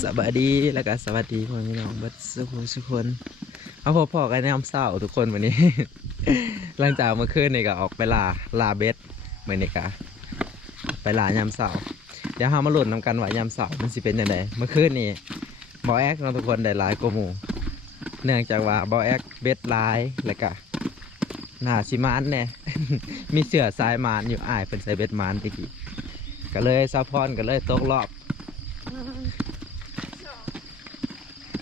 สวัสดีแล้วก็สวัสดีพ่อพี่น้องบัดสุขสุกคนเอาพอพอกันในยามเศร้าทุกคนวันนี้ หลังจากเมื่อคืนนี่ก็ออกไปลาลาเบ็ดเหมือนี่กะไปลายามเศร้าเดี๋ยวหามาหลุดนำกันว่ายามเศร้ามันสิเป็นยังไงเมื่อคืนนี่บอแอกเราะทุกคนได้หลายกว่าหมู่เนื่องจากว่าบอแอกเบ็ดหลายแล้วก็หน้าสิมานแน่มีเสือสายมานอยู่อ้ายเป็นใส่เบ็ดมานตะกี้ก็เลยซัพพอนก็เลยตกรอบ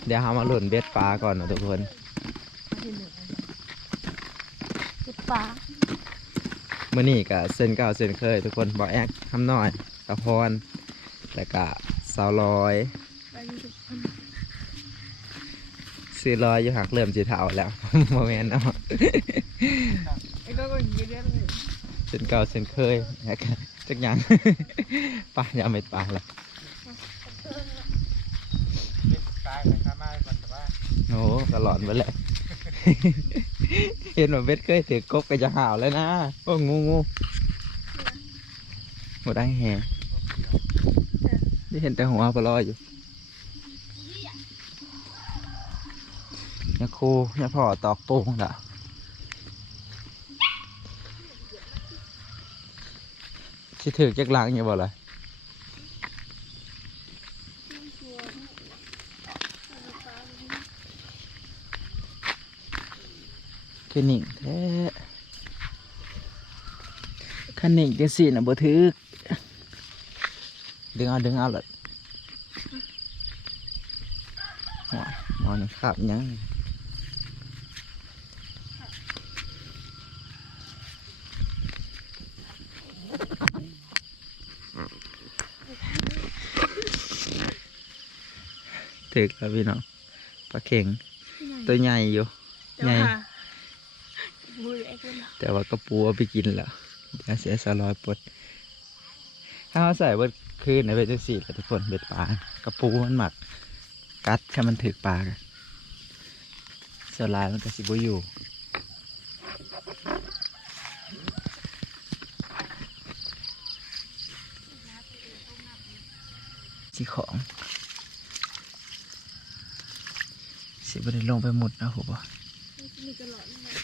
เดี๋ยวเรามาหลุนเบ็ดปลาก่อนนะทุกคนจุดปลาเมื่อนี้กับเส้นเก่าเส้นเคย ทุกคนบอกแอกทำน้อยตะพรแล้วก็สาวลอยไปทุกคนซื้อลอยอยู่หักเริ่มจีเทาแล้วโมเมนต์เนาะไอ้ก็ก็ยืดเรื่องเลยเส้นเก่าเส้นเคยแล้วก็จักอยังปลาอย่าไม่ปลาละ ตายข้ามาก่อนแต่ว่าโอ้ตลอดไปแหละ เห็นว่าเบ็ดเคยถือกบก็จะห่าวแล้วนะโอ้งูงูหมดได้แห่ได้เห็นแต่หัวปลอยอยู่เนี่ครูเนี่พ่อตอกปูงละสิถือจักหลังอยู่บ่ล่ะ คือหนิงแท้คันหนิงจังสี่น่ะบ่ถึกดึงเอาดึงเอาเลยหัวหมอนขับยังถึกแล้วพี่น้องปลาเข็งตัวใหญ่อยู่ไงบุยไอ้คนละ แต่ว่ากระปูเอาไปกินแล้วเดี๋ยวเสียสลอยปดถ้าเขาใส่เบิดคืนในเบ็ดจังสี่แหละทุกคนเบ็ดปลากระปูมันหมัก กัดแค่มันถือปลาสลายมันก็สิบอยู่สิของสิบได้ลงไปหมดนะผมว่า มีตลอดเลย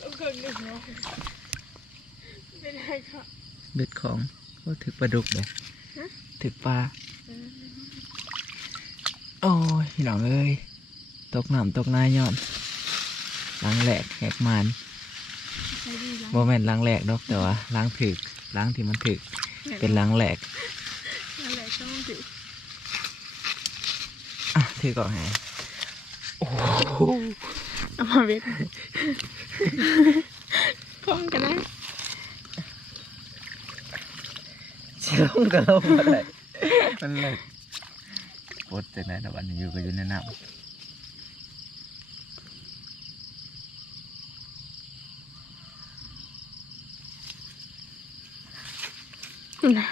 ต้องเกิน หนึ่งเนาะไม่ได้ค่ะเบ็ดของก็ถึกปลาดุกเลยฮะถึกปลา โอ้ยพี่น้องเอ้ย ตกน้ำตกนายย้อนล้างแหลกแหกมันใช้ดีแล้วโมเมนต์ล้างแหลกดอกแต่ว่าล้างถึกล้างที่มันถึก เป็นล้างแหลกนั่นแหละต้องถืออะถือก่อนไงโอ้โหเอามาเวท พร้อมกันนะเชื่อมกันแล้วมาได้มันเลยปดจากไหนแต่วันนี้อยู่ก็อยู่ในน้ำ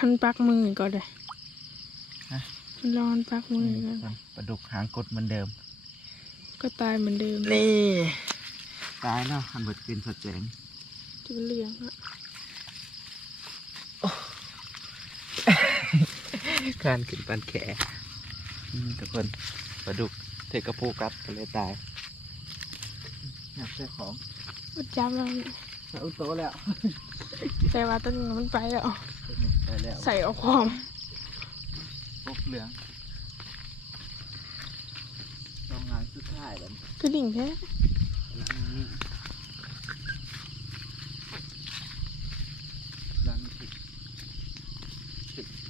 มันปักมือก็ได้มันร้อนปักมือก็ได้ปลาดุกหางกดเหมือนเดิม ก็ตายเหมือนเดิม นี่ ตายแล้วหันเบิดกินสดแจง จะเป็นเหลืองอะการขึ้นปันแขอืมทุกคนปลาดุกเทกระปูกัดก็เลยตายอยากใช้ของมันจับแล้วเอาโตแล้ว แต่ว่าต้นมันไปแล้ว ไปแล้ว ใส่เอาความพวกเหลืองลองงานสุดท้ายแล้วกระดิ่งแท้ หลังนี้หลังถึก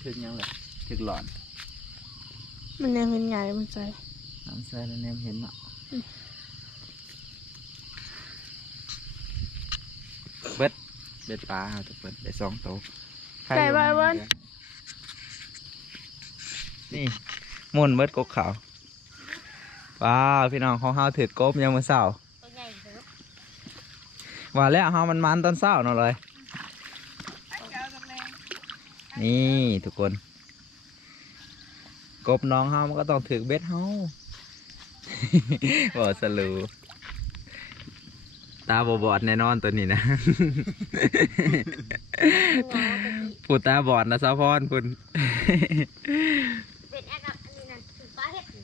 ถึกถึกยังเลยถึกหลอนมันแนมเป็นไงมันใจน้ำใส่แล้วเนมเห็นเนาะอืมเบ็ดเบ็ดปลาเอาทุกคนได้สองโตวใครไก่อยู่บ้านในวันนี่มุนเบิดกบขาวว้าวพี่น้องของเฮาถือกบยังมาเศร้าตัวใหญ่เถอะว่าแล้วเฮามันมันตอนเศร้าเนาะเลย นี่ทุกคน กบน้องเฮามันก็ต้องถือเบ็ดเฮาบอกสลูตาบอบอดแน่นอนตัวนี้นะปูตาบอดนะซาพอนคุณเป็นแอคอันนี้นั่นคือปลาเห็ดนี่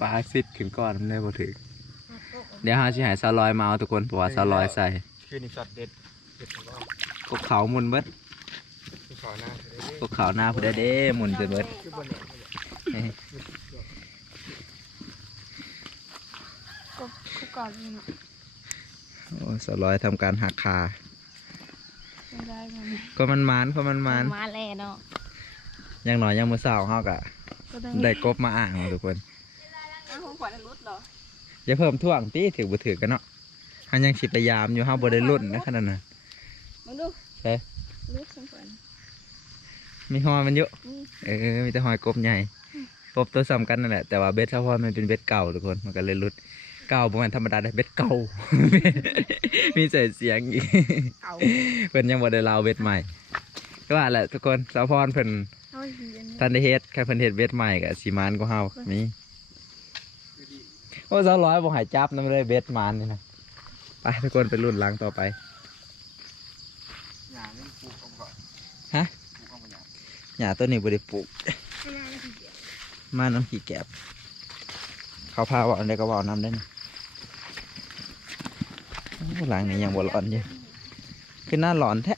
ปลาซิดขึ้นก่อนมันได้บ่ถึงเดี๋ยวหาสิใหายซาลอยมาเอาทุกคนเพราะว่าซาลอยใส่ คือนี่ช็อตเด็ดเด็ดของเรากกเขาหมุนเบิด ที่ขอหน้าเลยกกเขาหน้าผู้ใดเด้หมุนจนเบิดคือบนเนี่ยก็คุกก่อนเลยเนาะโอ้ซาลอยทำการหักคาไม่ได้มันก็มันมานก็มันมานมาแล้วเนาะอยังหน่อยอยังมือสาวเฮากะก็ได้ได้กบมาอ่างเอาทุกคนอ้าวของขวัญรุดเหรออย่าเพิ่มท่วงตีถือบ่ถือกันเนาะหันยังสิพยายามอยู่เฮาบ่ได้รุ่นนะขนาดนั้นมาดูเอ๊ะรุดของขวัญ มีหอยมันเยอะอืมเออ มีแต่หอยกบใหญ่กบตัวสำคัญนั่นแหละ แต่ว่าเบ็ดเฉพาะมันเป็นเบ็ดเก่าทุกคน มันก็เลยหลุด เก่าประมาณธรรมดาได้เบ็ดเก่า มีเศษเสียงอีกเอาเพิ่นยังบ่ได้ลาวเบ็ดใหม่ ก็ว่าแหละทุกคนสาวพรเพิ่นเอาหีอันนี้ทันได้เฮ็ดแค่เพิ่นเฮ็ดเบ็ดใหม่ก็สิมานกว่าเฮามีโอ้สาวร้อยบ่ใหายจับนำเลยเบ็ดมานนี่นะ ไปทุกคนไปรุ่นหลังต่อไป หยานี่ปลูกเอาก่อน ฮะ ปลูกเอาก่อนหยา หญ้าตัวนี้บ่ได้ปลูกมาน้ำขี้แกบเขาพาว่าอันใดก็ว่าน้ำได้นะหลังนี้ยังบ่ร้อนอยู่คือหน้าร้อนแท้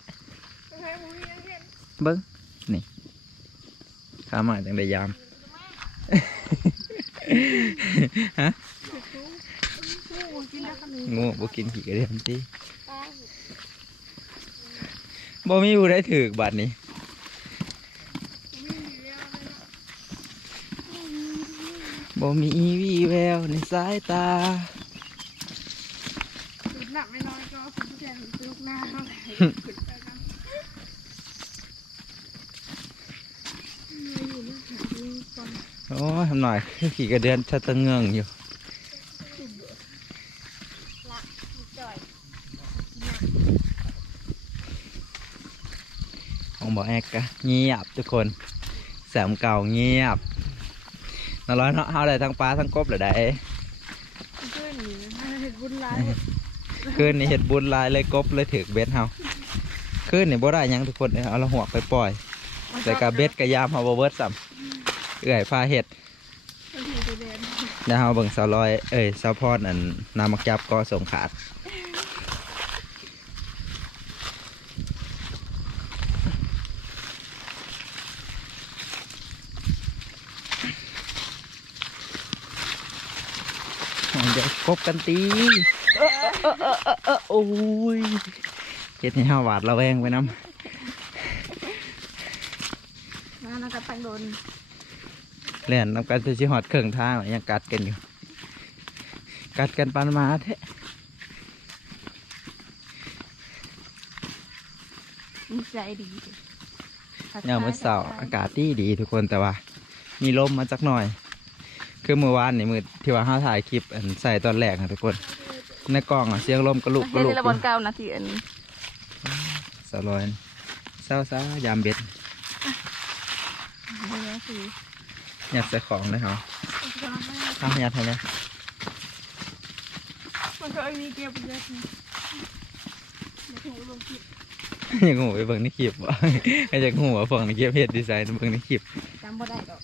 เบิ้งนี่ข้ามาจังได้ยามฮะงูบ่กินขี้กระเดียมติปลาบ่มีผู้ใดถือบัดนี้ บ่มีวี่แววในสายตาสุดหนักไม่น้อยก็คุณผู้ชมลูกหน้าเท่าไหร่ขึ้นไปกันอยู่นะหาดูก่อนโอ้ยทำหน่อยขี่กระเดือนชัดตะเงืองอยู่ละจ่อยของบ่แอกกะเงียบทุกคนแสมเก่าเงียบ น่าร้อนเนาะเฮาได้ทั้งปลาทั้งกบเลยได้เพื่อนหนีนะเห็นบุญร้ายคืนนี้เห็ดบุญหลายเลยกบเลยถือเบ็ดเฮาคืนนี้บ่ได้หยังทุกคนเลยเอาละหัวกไปปล่อยแต่กะเบ็ดกะยามเฮาบ่เบิดซ้ำเอื่อยพาเห็ดมันถือตัวเดนแล้วเฮาเบิ่งสาวลอยเอ้ยสาวพรอันนามักจับก็ส่งขาด เดี๋ยวก บกันตีเออเออเออเออเออโอ้ยเฮ็ดให้เฮาหวาดระแวงไปน้ำมาแล้วก็ตั้งโดนเล่นนำกันจะชิหอดเครื่องทางยังกัดกันอยู่ กัดกันปานหมาแท้นิสัยดียามมื้อเสาร์อากาศดีดีทุกคนแต่ว่า มีลมมาจักหน่อย คือเมื่อวานนี่มือที่ว่าห้าถ่ายคลิปอันใส่ตอนแรกนะทุกคนในกล้องอะเสียงลมกระลุกกระลุกเฮ็ดระบอนเก้านาทีอันนี้สาวลอยเศร้าซายามเบ็ดเดี๋ยวสิอยากใส่ของเลยเหรอทำอยากทำไงมันก็มีเกียร์เยอะทีเดี๋ยวถูกลงคิดอยากหูไปเบิ่งในคลิปวะอยากหูว่าฝั่งในเก็บเฮ็ดดีไซน์เบิ่งในคลิปจำบ่ได้ดอก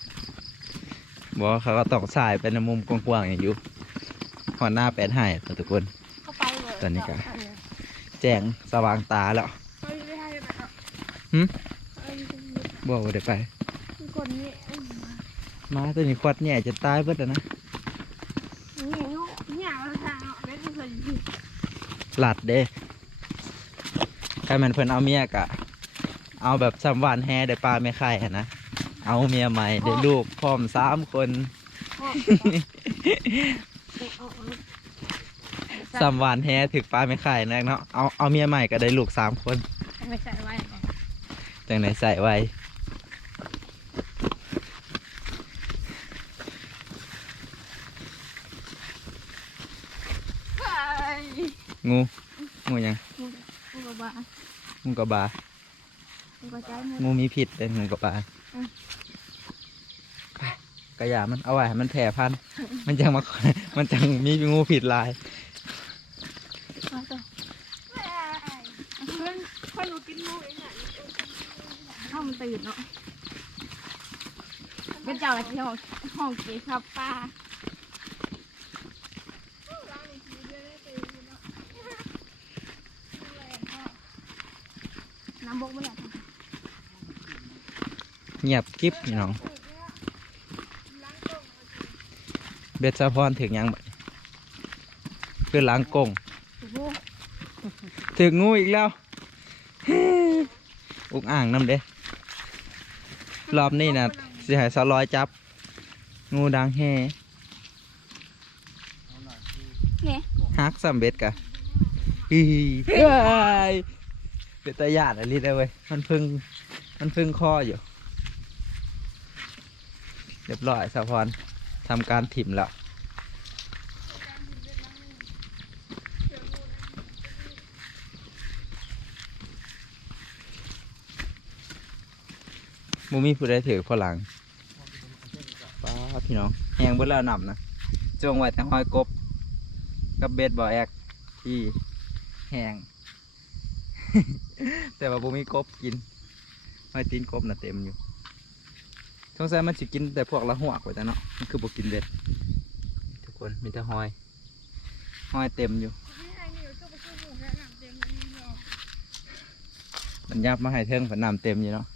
บอกว่าเขาก็ต้องสายไปในมุมกว้างๆอย่างอยู่หัวหน้าแปดให้ทุกคน เข้าไปเลยตอนนี้ก็ แจ้งสว่างตาแล้วเฮ้ยไม่ให้นะครับหึเอ้ยบอกว่าเดี๋ยวไป มีคนนี้เอ้ยมามาตัวนี้ควัดแหน่จะตายเบิดแล้วนะ เนี่ยลูกเนี่ยมันทางเอาเล่นไม่เคยอยู่หลัดเด้ใครมันเพิ่นเอาเมียกะ เอาแบบสำหวานแฮได้ปลาไม่ไข่หั้นนะ เอาเมียใหม่ได้ลูกพร้อมสามคนพ่อสำหวานแฮถึกปลาไม่ไข่นะเนาะเอาเอาเมียใหม่ก็ได้ลูกสามคนไม่ใช่ไว้จังไหนใส่ไว้ไปงูงูหยังอุกบางูกระบาอุกใจมืองูมีพิษเป็นงูกระบาอืมไป กระยามันเอาไว้มันแผ่พัน มันจังมามันจังมีงูผิดลายข้ามันตื่นเนาะเป็นเจ้าอะไรที่ห้องห้องเกยครับป้า เงียบกิ๊บพี่น้องเบ็ดสะพอนถึงยังบัดนี้คือล้างกงำโอ้โหถึงงูอีกแล้วอุกอ่างน้ำเด้รอบนี้นะสิใหายสลอยจับ งูดังแฮ่เนี่ยฮักสัมเบ็ดกะอีเฮ้ยเป็นตาหยาดอะไรได้เว้ยมันพึ่งมันพึ่งคออยู่เรียบร้อยสะพอนทำการถิ่มแล้วมูมีผู้ใดถือพอหลังป้าพี่น้องแหงเบิดแล้วนำนะจงไว้แต่หอยกบ กับเบ็ดบ่อแอกที่แหงแต่ว่าบ่มีกบกินหอยตีนกบน่ะเต็มอยู่ สงสัยมันสิกินแต่พวกละหัวกไว้แต่เนาะมันคือบ่กินเด็ดทุกคนมีแต่หอยหอยเต็มอยู่มันยับมาให้เทิงผนน้ำเต็มอยู่เนาะ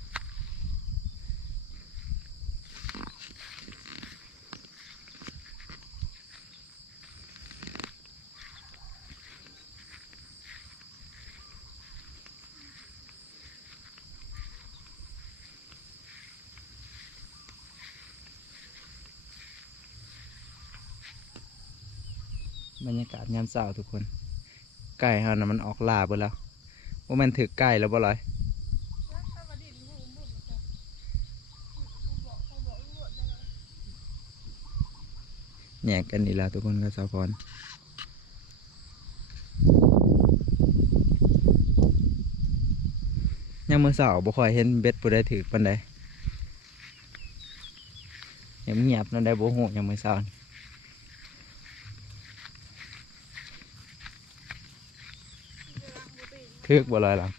บรรยากา ศยามเช้าทุกคน ไก่เฮานะมันออกล่าไปแล้วว่ามันถือไก่แล้วบ่ลอยแยกกันอีกแล้วทุกคนก็สาวพรยังมือสาวบ่ค่อยเห็นเบ็ดผู้ใดถือปันใดเงียบเงียบนั่นได้บ่หูยังมือสานี่ ถึกบ่ลอยหลัง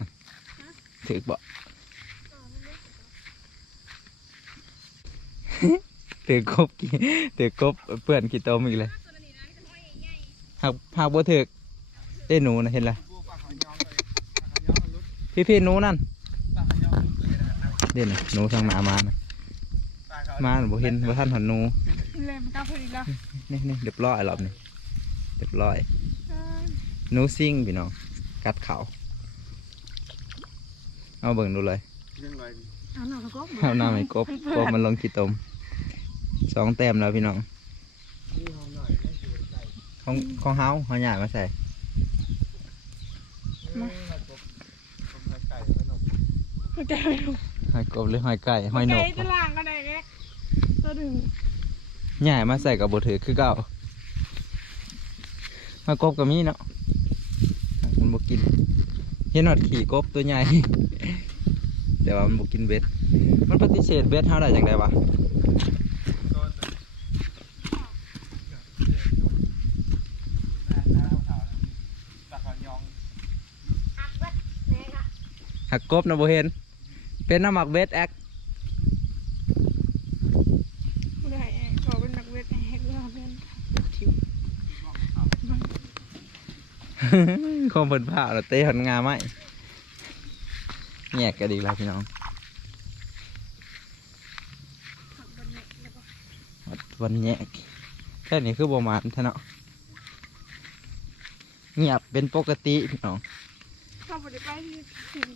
ถึกบ่ถือกบกี่ถือกบเปื่อนกี่ตมอีกเลยหักหักบ่ถึกเอ้หนูนะเห็นละกูปากเขายอมเลยปากเขายอมมันลุกพี่พี่ๆหนูนั่นปากเขายอมลุกเลยนะเด่นน่ะหนูทางหนามานะปากเขามาน่ะบ่เห็นบ่ทันหันหนูเลยมันกล้าพูดอีกแล้วนี่นี่เรียบร้อยรอบนี้เรียบร้อยหนูซิ่งพี่น้องกัดเขา เอาเบิ่งดูเลยเรื่องอะไรเอาหน่อยก็เอาน้ำให้กบกบมันลงขี้ตมสองแต้มแล้วพี่น้องนี่ห้องหน่อยไม่ชูใจของของเฮาเฮาใหญ่มาใส่มาผมผมให้ไก่ขนมมันแกไม่รู้หอยกบหรือหอยไก่หอยนกแกจะล่างก็ได้เนี่ยตัวดึงใหญ่มาใส่กับบถือคือเก่าหอยกบก็มีเนาะมันบ่กิน เห็นหอดขี่กบตัวใหญ่ แต่ว่ามันบ่กินเบ็ด มันปฏิเสธเบ็ดเฮาได้จังไดวะต้นน้าเขาปากเขายองหักเบัดเนี่ยค่ะหักกบนะบ่เห็น เป็นน้ำหมักเบ็ดแอกไม่ได้แอะ ขอเป็นนักเวทแฮกเรื่องเพื่อนทิวคมเพิ่นผ่าเตะหันงาไหมแยกกันดีแล้วพี่น้องวันแยกแค่นี้คือประมาณเท่านั้นเงียบเป็นปกติพี่น้อง เข้าไปได้ไปที่ถึง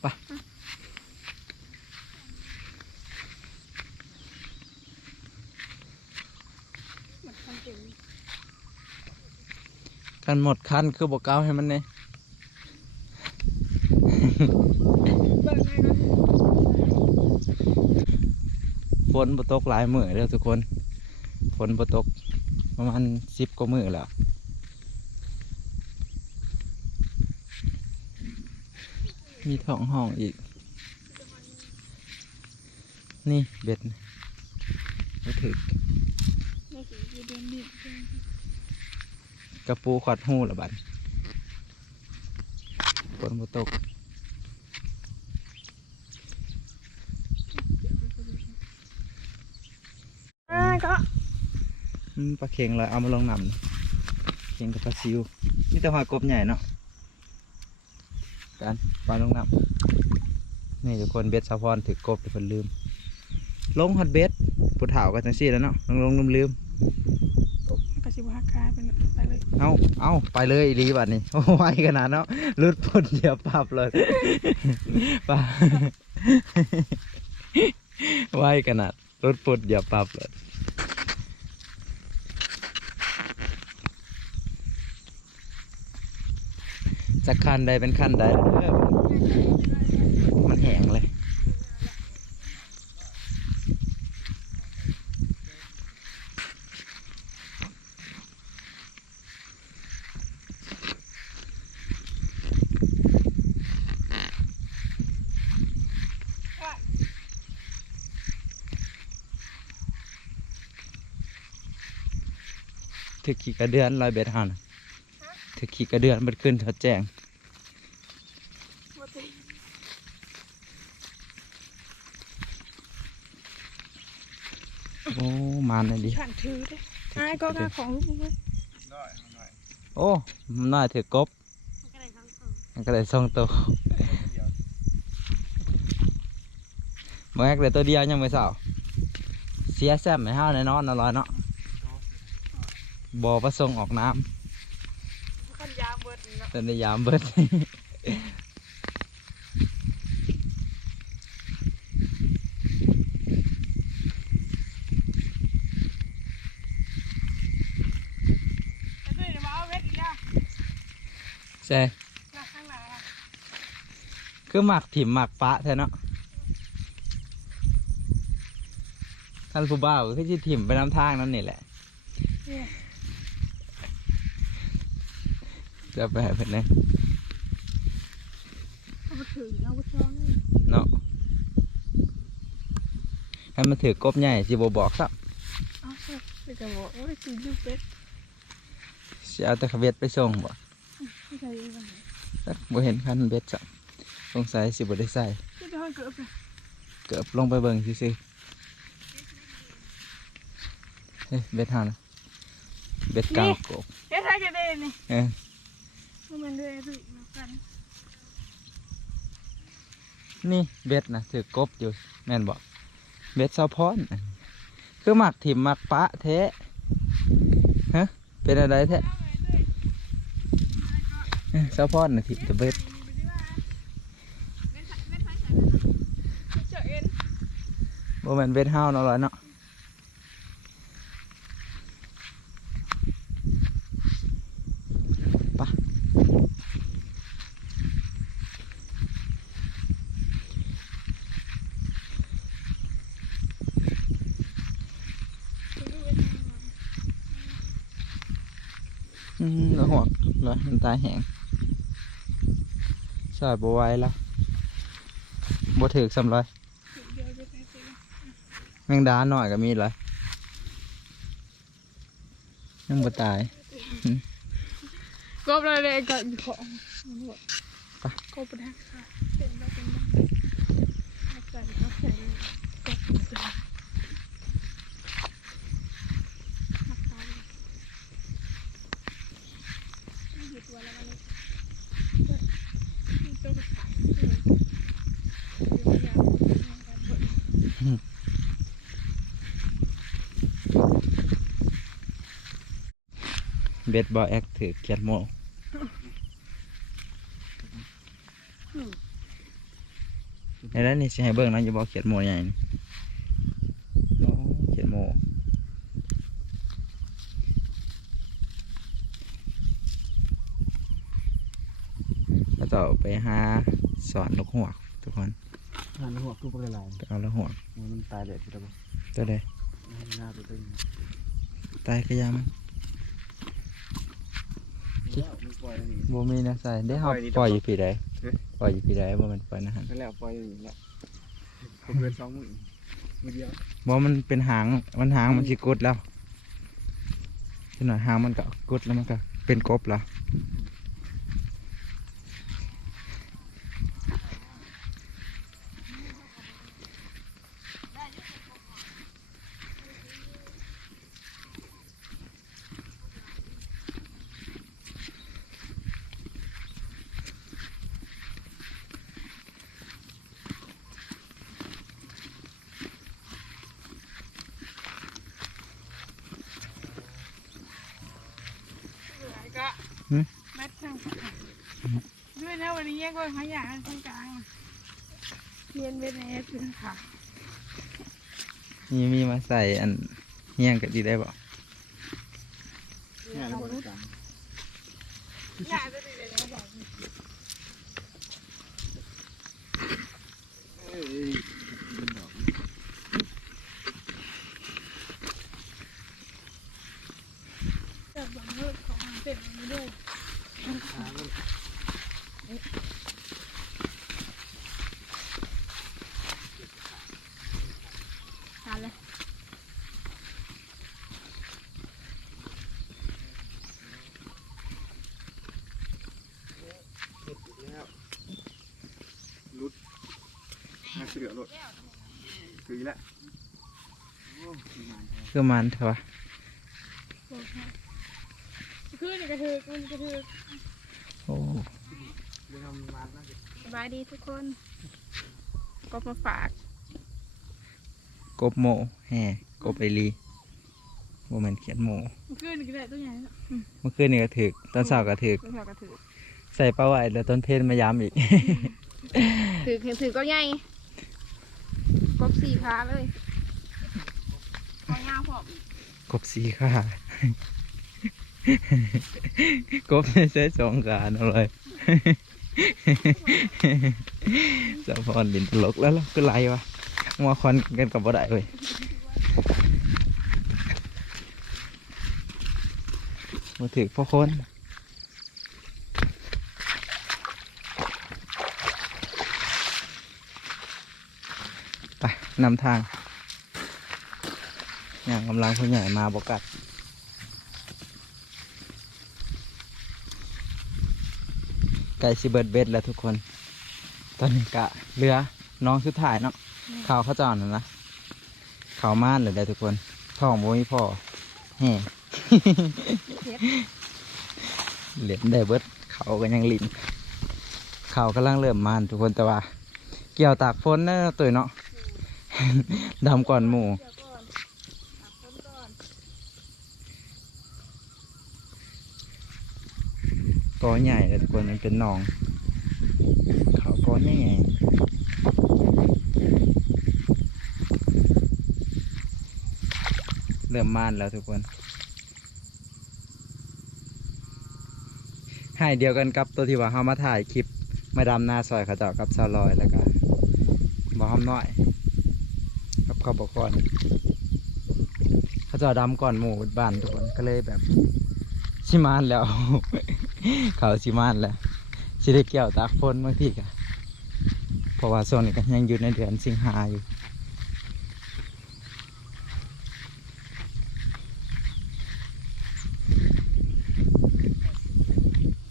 ไป มันคันเก่ง กันหมดคันคือบกเก้าให้มันเนี่ยฝนบตกหลายมือเด้อทุกคนฝนบตกประมาณสิบกว่ามือแล้วมีท้องห้องอีก นี่เบ็ดไม่ถึก ไม่สิจะเดินดิบ กระปูขวัดหูละบัดนบ่ตกอ่าก็อืมปลาเค็งเลยเอามาลงน้ำนี่เค็งกับปลาซิวนี่แต่หอยกบใหญ่เนาะการปลาลงน้ำนี่ทุกคนเบ็ดสะพอนถือกบแต่เพิ่นลืม ลงฮอตเบ็ดผู้เฒ่าก็จังซี่แล้วเนาะลงลงลืมลืมกระสิบหักคาเป็นไป เลยๆเอาเอาไปเลยอีหลีบัดนี้ไวขนาดเนาะรุดพ้นเดียวปรับเลยปลาไวขนาดรุดพ้นเดียวปรับเลยจากคันใดเป็นคันใดมันแหงเลย ถึกขี่กระเดือนลอยเบ็ดหันถึกขี่กระเดือนมันขึ้นเขาแจ้งบ่ติโอ้มานเลยดิขันถือเด้อ่าก็งาของลูกมึงน้อยเอาหน่อยโอ้มันน่าถือกบมันก็เลยทั้งสองมันก็เลยส่งตัวเดียวเมื่อแรกเลยตัวเดียวยังไม่เศร้าเสียแซมไม่ห้าแน่นอนอร่อยเนาะ บอประสงค์ออกน้ขันยามเบิดเนาะำแต่ในยามเบิดแต่ด้วยเดี๋ยวมาเอาเวทอีกอะใช่หน้าข้างหลังอะคือหมักถิ่มหมักปะแท้เนาะท่านผู้บ่าวก็คือที่ถิ่มไปน้ำทางนั่นนี่แหละ เนี่ยเดี๋ยวไปให้เพิ่นนะเอาไปถือเอาไปช้อนนี่เนาะให้มันถือกบใหญ่สิบบอกสักเอาเสร็จเดี๋ยวจะบอกว่าสิยูเป็ดสิเอาแต่ขาวเบ็ดไปส่งบ่ไม่ใช่ยังไงสักบ่เห็นคันเบ็ดสักสงสัยสิบ่ได้ใส่ที่จะให้เกิดเป็นเกือบลงไปเบิ่งซื่อๆเฮ้ยเบ็ดหานะเบ็ดกลางกบ เฮ็ดให้กันได้นี่เออ มันด้วยด้วยมากันนี่เบ็ดนะถือกบอยู่แม่นบอกเบ็ดซาพอนน่ะคือหมักถิ่มหมักปะแท้ฮะเป็นอะไรแท้เอ้ยซาพอนนะถิ่มแต่เบ็ดเจอเอ็นบ่แม่นเบ็ดห้าวเนาะล่ะเนาะไปะอืมแล้วหัว เลยมันตายแห้งสายบ่ไหวแล้วบ่ถึกสำร้อยเดี๋ยวจะไปเจอแมงดาหน่อยก็มีเลยยังบ่ตายกบเลยเลยก็อยู่ของกบไปทางค่ะเป็นแบบเป็นแบบใส่ก็ใส่เลยกบใส่หักตาเลยหยุดวันแล้วมันเลยนี่ตัวก็ใส่เลยเดี๋ยวยาวการเปิด เบ็ดบอแอคถือเกียดโมในนั้นนี่สิให้เบิ่งนะอย่าบอกเขียดโมใหญ่นี่โอ้เขียดโมแล้วต่อไปหาสอนนกหัวกทุกคนหันหัวกูไปหลายไปเอาแล้วหัวกมันตายเลยพี่ตะบตัวใดหน้าไปตึงตายกระยา มันมันปล่อยนี่บ่มีนะใส่ได้เฮาปล่อยนี่ปล่อยอยู่ปีใดเอ๊ะปล่อยอยู่ปีใดบ่แมันปล่อยนะฮะนั่นแหละปล่อยอยู่แล้วผมเดินสองมือมือเดียวบ่มันเป็นหางมันหางมันสิกดแล้วขนาดหางมันก็กดแล้วมันก็เป็นกบแล้ว ช่าง ด้วยนะวันนี้แยกไว้ขยะตรงกลางเรียนเวทในเอฟคือค่ะมีมีมาใส่อันเฮียงก็ดีได้บ่เนี่ยเราบริการอยากจะดีเลยนะบอกเอ้ยเป็นดอกแบบหวังเลิกของเสร็จไม่ดูขามันทานเลยเห็ด อีกแล้วรุดน่าเสือรถคือแล้วโอ้ยนานแท้ คือมันเถอะวะ คือนี่กระถือมันกระถือ โอ้ เรื่องทำมันน่าจะ สบายดีทุกคนก็มาฝากกบโมแห่กบไอรีโมเมนเขียนโมคือนี่ก็ได้ตัวใหญ่แล้วเมื่อคืนนี่ก็ถึกตอนเช้าก็ถึกตัวแถวกระถือใส่ปลาไหวแล้วต้นเพนมาย้ำอีกถือถือก็ใหญ่กบสี่ขาเลยก็ยาวพอกกบสีขากบไม่ใช่สองขาเอาเลย สะพอนดินตลกแล้วล่ะคือไรวะมาควันกันกับบ่ได้เว้ยมาถึกพ่อคนไปนำทางอย่างกำลังผู้ใหญ่มาบกัด ก่สิเบิดเบ็ดแล้วทุกคน ตอนนี้กะเรือน้องสุดท้ายเนาะข่าวเขาจอนนะนะข่าวม่านเลยได้อทุกคนท้องบ่มีพ่อแห่เหรียญได้เบิดเขาก็ยังลินเขากำลังเริ่มมานทุกคนแต่ว่า เกี่ยวตากฝนนะตัวเนาะดำก่อนหมู่ เดี๋ยวก่อนตักต้นก่อน กอใหญ่เลยทุกคนมันเป็นหนองเขากอใหญ่เริ่มมานแล้วทุกคนให้เดียวกันกับตัวที่ว่าเขามาถ่ายคลิปมาดำหน้าซอยเขาเจาะกับซาลอยแล้วก็บอหอมน้อยกับข้าวบกก่อนเขาเจาะดำก่อนหมู่บ้านทุกคนก็เลยแบบชิมานแล้ว เขาชิมานแล้วสิได้เกี่ยวตากฝนบางทีกะเพราะว่าโซนนี้ก็ยังอยู่ในเดือนสิงหาอยู่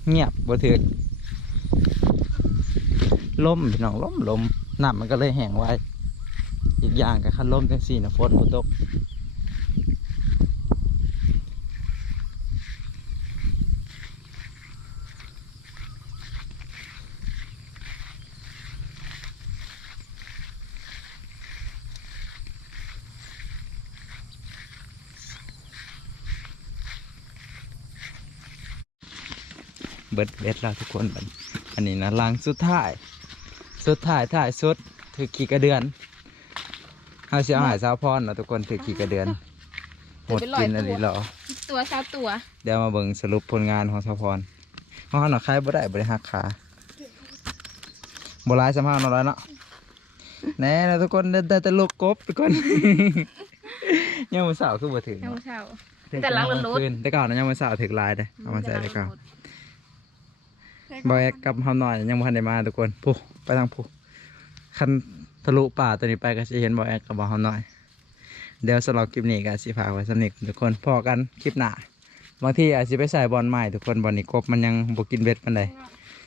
เงียบบ่ถึกลมพี่น้องลมลมน้ำมันก็เลยแห้งไว้ อีกอย่างก็คันลมจังสี่นะฝนบ่ตก เบิดเบ็ดแล้วทุกคนบัดอันนี้นะลังสุดท้าย สุดท้ายท้ายสุดถือขี่กระเดือนเขาเสียหายสาวพรเนาะทุกคนถือขี่กระเดือนหมดกินอะไรหรอตัวชาวตัว เดี๋ยวมาเบิ่งสรุปผลงานของสาวพรเพราะเขาหนักใครบ่ได้บ่ได้หักขาบ่ร้ายสำหรับเราแล้วเนาะแน่นะทุกคนได้ได้แต่ลูกกบทุกคนยังมือสาวคือบ่ถึงชาวเนาะชาวถึงแต่หลังเอารมาถคืนแต่ก่อนนะยังมือสาวถึงลายเลยเอามาใส่เลยก่อน บอยกับเฮาหน่อยยังบ่ทันได้มาทุกคนผู้ไปทางผู้คันทะลุป่าตัวนี้ไปก็สิเห็นบอยกับบ่เฮาหน่อย เดี๋ยวสำหรับคลิปนี้ก็สิฝากไว้สำนึกทุกคนพอกันคลิปหน้าบางทีอาจสิไปใส่บอลใหม่ทุกคนบอลนี้กบมันยังบกินเบ็ดปานใด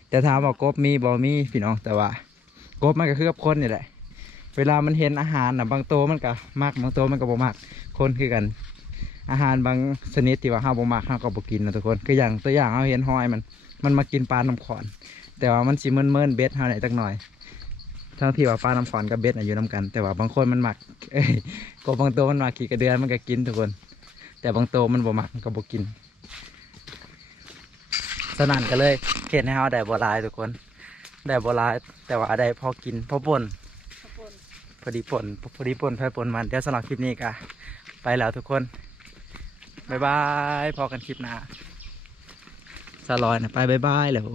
แต่ถามว่ากบมีบ่มีพี่น้องแต่ว่ากบมันก็คือกับคนนี่แหละเวลามันเห็นอาหารนะบางตัวมันก็มักบางตัวมันก็บ่มักคนคือกัน อาหารบางชนิดที่ว่าเฮาบ่มักเฮาก็บ่กินนะทุกคนคืออย่างตัวอย่างเฮาเห็นหอยมัน มันมากินปลาน้ำขอน แต่ว่ามันสิเมินเมินเบ็ดเท่าไหร่จักหน่อย ทั้งที่ว่าปลาน้ำขอนกับเบ็ดอยู่น้ากัน แต่ว่าบางคนมันหมักกบบางตัวมันหมักขี่กระเดือนมันก็กินทุกคน แต่บางตัวมันบ่หมักมันก็บ่กินสนั่นกันเลยเข็นให้เราได้บัวลายทุกคน ได้บัวลาย แต่ว่าได้พอกินพอปนพอดีปนพอดีปนพอปนมันเดี๋ยวสำหรับคลิปนี้ก็ไปแล้วทุกคน บ๊ายบาย พอกันคลิปหน้า สลอยนะไปบายบายแล้ว